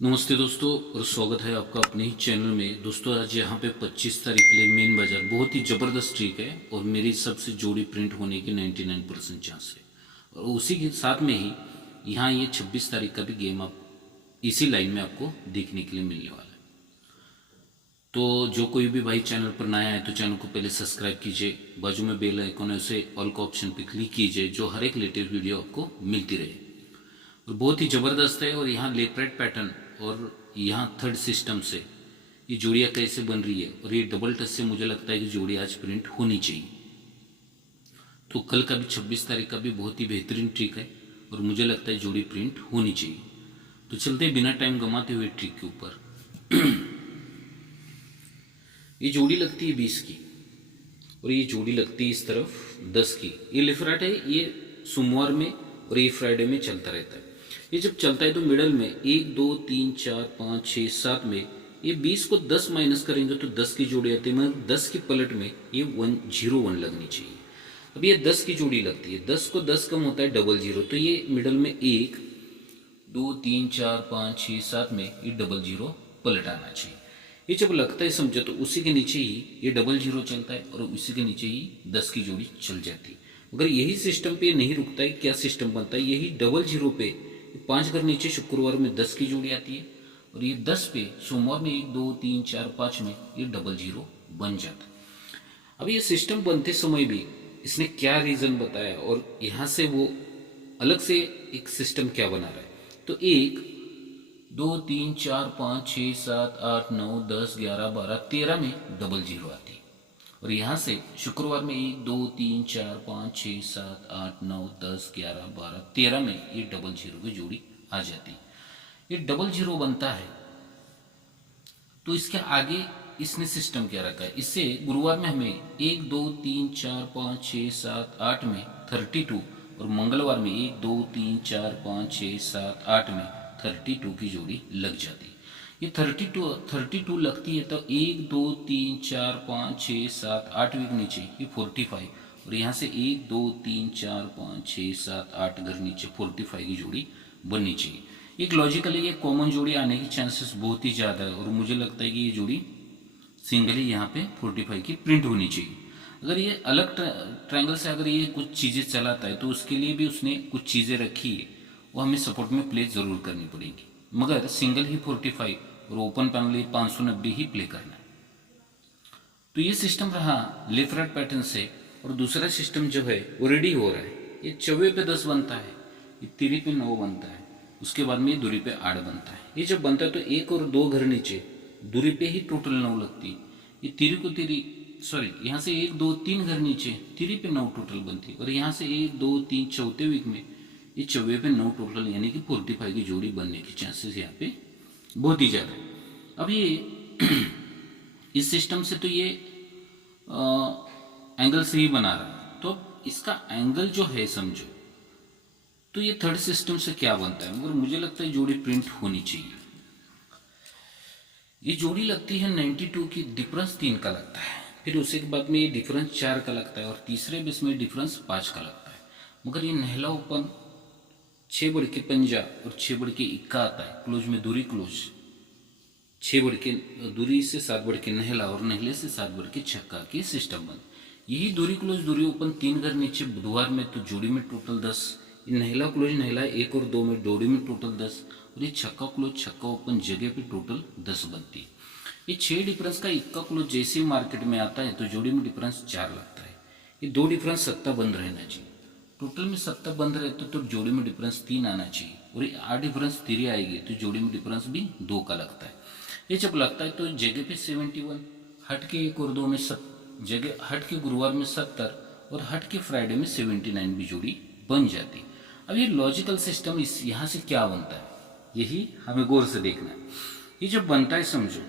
नमस्ते दोस्तों और स्वागत है आपका अपने ही चैनल में। दोस्तों आज यहाँ पे 25 तारीख के लिए मेन बाजार बहुत ही ज़बरदस्त ट्रिक है और मेरी सबसे जोड़ी प्रिंट होने की 99% चांस है। और उसी के साथ में ही यहाँ ये 26 तारीख का भी गेम आप इसी लाइन में आपको देखने के लिए मिलने वाला है। तो जो कोई भी भाई चैनल पर नया है तो चैनल को पहले सब्सक्राइब कीजिए, बाजू में बेल आइकन है उसे ऑल का ऑप्शन पर क्लिक कीजिए, जो हर एक लेटेस्ट वीडियो आपको मिलती रहे। और बहुत ही ज़बरदस्त है। और यहाँ लेफ्ट राइट पैटर्न और यहाँ थर्ड सिस्टम से ये जोड़ियाँ कैसे बन रही है और ये डबल टच से मुझे लगता है कि जोड़ी आज प्रिंट होनी चाहिए। तो कल का भी 26 तारीख का भी बहुत ही बेहतरीन ट्रिक है और मुझे लगता है जोड़ी प्रिंट होनी चाहिए। तो चलते हैं बिना टाइम गंवाते हुए ट्रिक के ऊपर। ये जोड़ी लगती है 20 की और ये जोड़ी लगती है इस तरफ 10 की। ये लेफ्ट राइट है, ये सोमवार में और ये फ्राइडे में चलता रहता है। ये जब चलता है तो मिडल में 1 2 3 4 5 6 7 में ये 20 को 10 माइनस करेंगे तो 10 की जोड़ी आती है। मतलब 10 की पलट में ये 101 लगनी चाहिए। अब ये 10 की जोड़ी लगती है, 10 को 10 कम होता है डबल जीरो, तो ये मिडल में 1 2 3 4 5 6 7 में ये डबल जीरो पलट आना चाहिए। ये जब लगता है समझो तो उसी के नीचे ही ये डबल जीरो चलता है और उसी के नीचे ही 10 की जोड़ी चल जाती है। अगर यही सिस्टम पे नहीं रुकता है, क्या सिस्टम बनता है, यही डबल जीरो पे 5 घर नीचे शुक्रवार में 10 की जोड़ी आती है और ये 10 पे सोमवार में 1 2 3 4 5 में ये डबल जीरो बन जाता है। अब ये सिस्टम बनते समय भी इसने क्या रीज़न बताया और यहाँ से वो अलग से एक सिस्टम क्या बना रहा है। तो 1 2 3 4 5 6 7 8 9 10 11 12 13 में डबल जीरो आती है और यहाँ से शुक्रवार में 1 2 3 4 5 6 7 8 9 10 11 12 13 में ये डबल जीरो की जोड़ी आ जाती है। ये डबल जीरो बनता है तो इसके आगे इसने सिस्टम क्या रखा है। इससे गुरुवार में हमें 1 2 3 4 5 6 7 8 में 32 और मंगलवार में 1 2 3 4 5 6 7 8 में 32 की जोड़ी लग जाती है। ये 32 लगती है तो 1 2 3 4 5 6 7 8 वीक नीचे ये 45 और यहाँ से 1 2 3 4 5 6 7 8 घर नीचे 45 की जोड़ी बननी चाहिए। एक लॉजिकली ये कॉमन जोड़ी आने की चांसेस बहुत ही ज़्यादा है और मुझे लगता है कि ये जोड़ी सिंगली यहाँ पे 45 की प्रिंट होनी चाहिए। अगर ये अलग ट्रायंगल से अगर ये कुछ चीज़ें चलाता है तो उसके लिए भी उसने कुछ चीज़ें रखी है, वो हमें सपोर्ट में प्ले ज़रूर करनी पड़ेगी। मगर सिंगल ही 45 और ओपन पैनल 590 ही प्ले करना है। तो ये सिस्टम रहा लेफ्ट राइट पैटर्न से। और दूसरा सिस्टम जो है वो रेडी हो रहा है। ये चौवे पे 10 बनता है, ये तिरी पे 9 बनता है, उसके बाद में ये दूरी पे 8 बनता है। ये जब बनता है तो 1 और 2 घर नीचे दूरी पे ही टोटल 9 लगती है। ये तिरी को तिरी सॉरी यहाँ से 1 2 3 घर नीचे तिरी पे 9 टोटल बनती है और यहाँ से 1 2 3 चौथे वीक में ये चौवे पे 9 टोटल यानी कि 45 की जोड़ी बनने की चांसेस यहाँ पे बहुत ही ज़्यादा है। अब ये इस सिस्टम से तो ये एंगल से ही बना रहा है, तो इसका एंगल जो है समझो तो ये थर्ड सिस्टम से क्या बनता है। मगर मुझे लगता है जोड़ी प्रिंट होनी चाहिए। ये जोड़ी लगती है 92 की, डिफरेंस 3 का लगता है, फिर उसी के बाद में ये डिफरेंस 4 का लगता है और तीसरे बेस में डिफरेंस 5 का लगता है। मगर ये नहला ओपन 6 बढ़ के पंजा और 6 बढ़ के इक्का आता है, क्लोज में दूरी क्लोज 6 बढ़ के दूरी से 7 बढ़ के नहला और नहले से 7 बढ़ के छक्का की सिस्टम बन। यही दूरी क्लोज दूरी ओपन 3 घर नीचे बुधवार में तो जोड़ी में टोटल 10। नहला क्लोज नहला 1 और 2 में जोड़ी में टोटल 10 और ये छक्का क्लोज छक्का ओपन जगह पे टोटल 10 बनती है। ये 6 डिफरेंस का इक्का क्लोज जैसे मार्केट में आता है तो जोड़ी में डिफरेंस 4 लगता है। ये 2 डिफरेंस 7 बंद रहना चाहिए। टोटल में 7 बंद रहते तो जोड़ी में डिफरेंस 3 आना चाहिए और ये 8 डिफरेंस 3 आएगी तो जोड़ी में डिफरेंस भी 2 का लगता है। ये जब लगता है तो जगह पे 71 हट के 1 और 2 में जगह हट के गुरुवार में 70 और हट के फ्राइडे में 79 भी जोड़ी बन जाती। अब ये लॉजिकल सिस्टम इस यहाँ से क्या बनता है यही हमें गौर से देखना है। ये जब बनता है समझो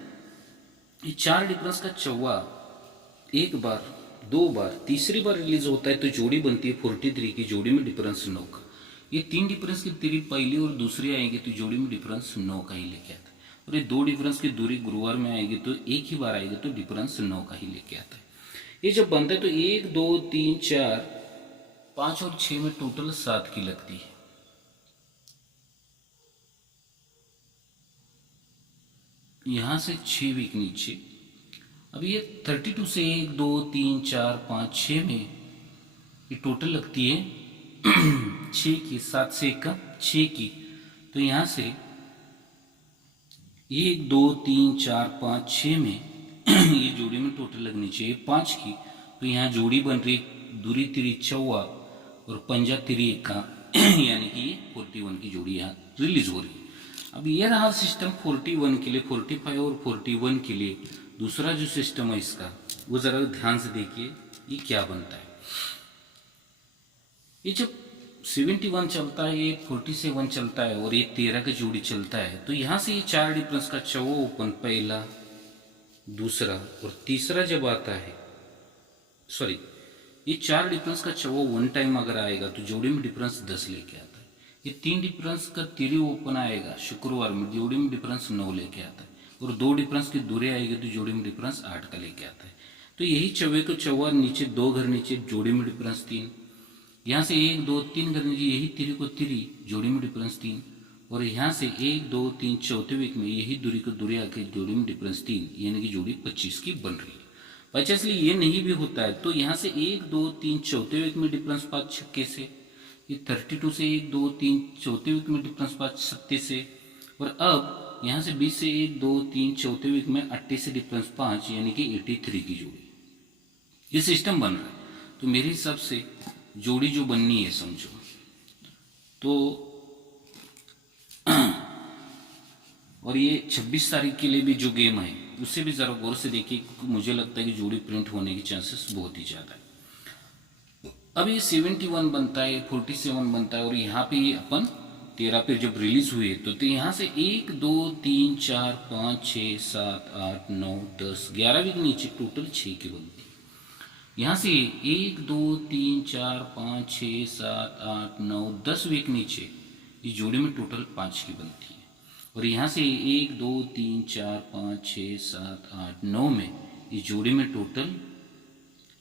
ये 4 डिफरेंस का चौवा 1 बार 2 बार तीसरी बार रिलीज होता है तो जोड़ी बनती है 43 की, जोड़ी में डिफरेंस 9 का। ये 3 डिफरेंस की तिरी पहली और दूसरी आएगी तो जोड़ी में डिफरेंस 9 का ही लेके आता है और ये 2 डिफरेंस की दूरी गुरुवार में आएगी तो एक ही बार आएगी तो डिफरेंस 9 का ही लेके आता है। ये जब बनता है तो 1 2 3 4 5 और 6 में टोटल 7 की लगती है। यहाँ से 6 वीक नीचे। अब ये 32 से 1 2 3 4 5 6 में ये टोटल लगती है 6 की, 7 से 1 का 6 की। तो यहाँ से 1 2 3 4 5 6 में ये जोड़ी में टोटल लगनी चाहिए 5 की। तो यहाँ जोड़ी बन रही दूरी तिरी 14 और पंजा तिरी 1 का यानी कि ये 41 की जोड़ी यहाँ रिलीज हो रही है। अब ये रहा सिस्टम 41 के लिए, 45 और 41 के लिए। दूसरा जो सिस्टम है इसका वो जरा ध्यान से देखिए ये क्या बनता है। ये जब 71 चलता है, ये 47 चलता है और ये 13 का जोड़ी चलता है, तो यहाँ से ये 4 डिफरेंस का 4 ओपन, पहला दूसरा और तीसरा जब आता है, सॉरी ये 4 डिफरेंस का 4 वन टाइम अगर आएगा तो जोड़ी में डिफरेंस 10 लेके आता है। ये 3 डिफरेंस का 3 ओपन आएगा शुक्रवार में, जोड़ी में डिफरेंस 9 लेके आता है। और 2 डिफरेंस की दूरी आएगी तो जोड़ी में डिफरेंस 8 का लेके आता है। तो यही 4 को 4 नीचे 2 घर नीचे जोड़ी में डिफरेंस 3, यहाँ से 1 2 3 घर नीचे यही 3 को 3 जोड़ी में डिफरेंस 3, और यहाँ से 1 2 3 चौथे वीक में यही दूरी को दूरी आके जोड़ी में डिफरेंस 3, यानी कि जोड़ी 25 की बन रही है। 50 लिए ये नहीं भी होता है तो यहाँ से 1 2 3 चौथे वीक में डिफरेंस 5 छक्के से, ये 32 से 1 2 3 चौथे वीक में डिफरेंस 5 सत्ते से, और अब यहाँ से 20 से 1 2 3 चौथे वीक में 28 से डिफरेंस 5 यानी कि 83 की जोड़ी। ये सिस्टम बन रहा है। तो मेरे हिसाब से जोड़ी जो बननी है समझो तो और ये 26 तारीख के लिए भी जो गेम है उसे भी जरा गौर से देखिए, मुझे लगता है कि जोड़ी प्रिंट होने की चांसेस बहुत ही ज्यादा है। अब ये 71 बनता है, 47 बनता है, और यहाँ पे ये अपन 13 पे जब रिलीज हुए तो यहाँ से 1 2 3 4 5 6 7 8 9 10 11 वीक नीचे टोटल 6 की बनती है। यहाँ से 1 2 3 4 5 6 7 8 9 10 वीक नीचे इस जोड़ी में टोटल 5 की बनती है। और यहाँ से 1 2 3 4 5 6 7 8 9 में इस जोड़ी में टोटल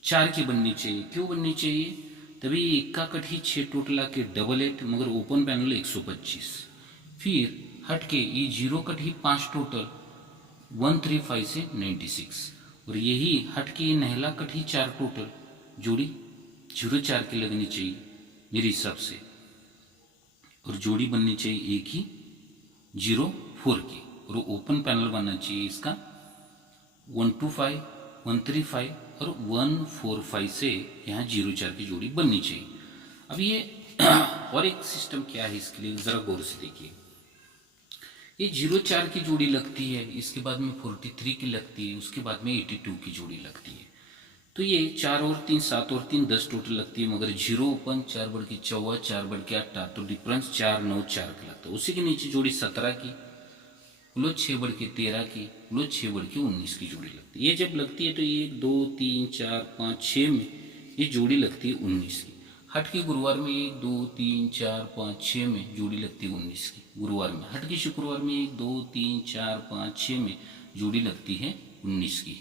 4 की बननी चाहिए। क्यों बननी चाहिए? तभी इक्का कट ही 6 टोटल आके 88, मगर ओपन पैनल 125। फिर हट के ये 0 कट ही 5 टोटल 135 से 96, और यही हट के ये नहला कट ही 4 टोटल जोड़ी 04 की लगनी चाहिए मेरे हिसाब से, और जोड़ी बननी चाहिए एक ही 04 की, और ओपन पैनल बनना चाहिए इसका 125 135 और 145 से यहाँ 04 की जोड़ी बननी चाहिए। अब ये और एक सिस्टम क्या है इसके लिए जरा गौर से देखिए। ये 04 की जोड़ी लगती है, इसके बाद में 43 की लगती है, उसके बाद में 82 की जोड़ी लगती है। तो ये 4 और 3 7 और 3 10 टोटल लगती है, मगर 0 ओपन 4 बढ़ के 14 4 बढ़ के 8, तो डिफरेंस 4 9 4 का लगता है। उसी के नीचे जोड़ी 17 की, लो 6 बढ़ के 13 की, लो 6 बढ़ के 19 की जोड़ी लगती है। ये जब लगती है तो 1 2 3 4 5 6 में ये जोड़ी लगती है 19 की। हट के गुरुवार में 1 2 3 4 5 6 में जोड़ी लगती है 19 की गुरुवार में। हट के शुक्रवार में 1 2 3 4 5 6 में जोड़ी लगती है 19 की।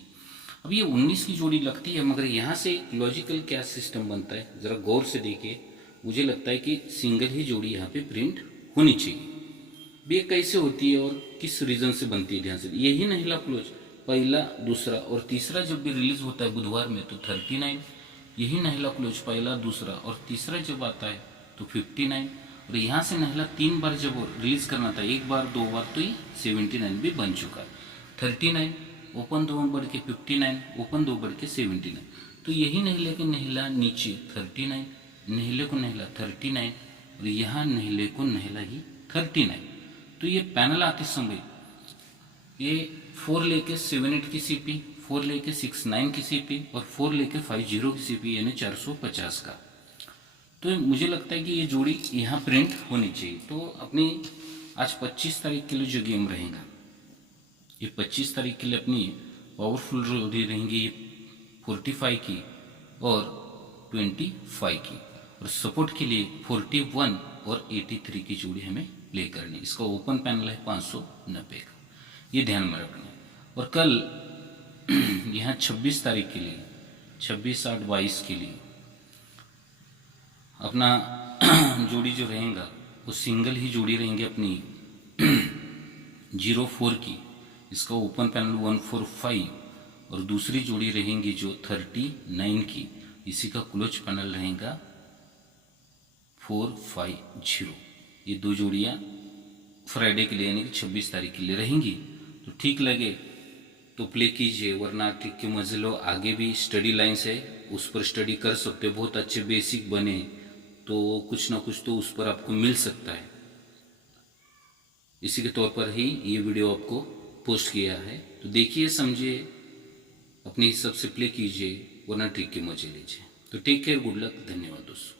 अब ये 19 की जोड़ी लगती है, मगर यहाँ से लॉजिकल क्या सिस्टम बनता है जरा गौर से देखिए। मुझे लगता है कि सिंगल ही जोड़ी यहाँ पे प्रिंट होनी चाहिए। ये कैसे होती है और किस रीजन से बनती है, ध्यान से। यही नहिला क्लोज पहला दूसरा और तीसरा जब भी रिलीज होता है बुधवार में तो 39, यही नहिला क्लोज पहला दूसरा और तीसरा जब आता है तो 59, और यहाँ से नहिला 3 बार जब रिलीज करना था, 1 बार 2 बार, तो ये 79 भी बन चुका है। 39 ओपन 2 बढ़ के 59, ओपन 2 बढ़ के 79, तो यही नहिले के नहिला नीचे 39, नहिले को नहिला 39, और यहाँ नहिले को नहिला ही 39। तो ये पैनल आते समय ये 4 लेके 78 की सीपी, 4 लेके 69 की सीपी और 4 लेके 50 की सीपी, यानी 450 का। तो मुझे लगता है कि ये जोड़ी यहाँ प्रिंट होनी चाहिए। तो अपनी आज 25 तारीख के लिए जो गेम रहेगा, ये 25 तारीख के लिए अपनी पावरफुल जोड़ी रहेंगी 45 की और 25 की, और सपोर्ट के लिए 41 और 83 की जोड़ी हमें प्ले करनी। इसका ओपन पैनल है 590 का, ये ध्यान में रखना। और कल यहाँ 26 तारीख के लिए 26/8/22 के लिए अपना जोड़ी जो रहेगा वो सिंगल ही जोड़ी रहेंगे अपनी 04 की, इसका ओपन पैनल 145 और दूसरी जोड़ी रहेंगी जो 39 की, इसी का क्लोज पैनल रहेगा 450। ये दो जोड़ियाँ फ्राइडे के लिए यानी कि 26 तारीख के लिए रहेंगी। तो ठीक लगे तो प्ले कीजिए, वरना ट्रिक के मजे लो। आगे भी स्टडी लाइन्स है, उस पर स्टडी कर सकते हो। बहुत अच्छे बेसिक बने तो कुछ ना कुछ तो उस पर आपको मिल सकता है। इसी के तौर पर ही ये वीडियो आपको पोस्ट किया है। तो देखिए, समझिए, अपने हिसाब से प्ले कीजिए, वरना ट्रिक के मजे लीजिए। तो टेक केयर, गुड लक, धन्यवाद दोस्तों।